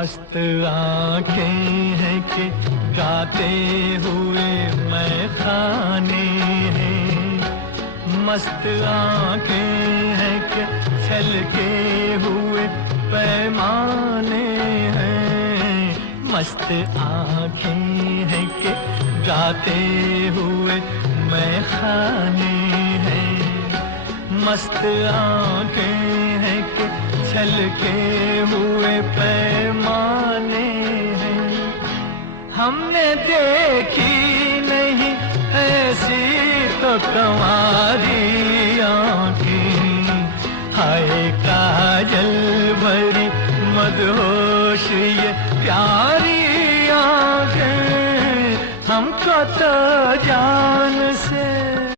मस्त आंखें हैं कि गाते हुए मैं खाने हैं, मस्त आंखें हैं कि छलके हुए पैमाने हैं, मस्त आंखें हैं कि गाते हुए मैं खाने हैं, मस्त आंखें हैं कि छलके हुए पैमाने हैं। हमने देखी नहीं ऐसी तो कंवारी आंखें, हाय काजल भरी मदहोश ये प्यारी आंखें, हमको तो जान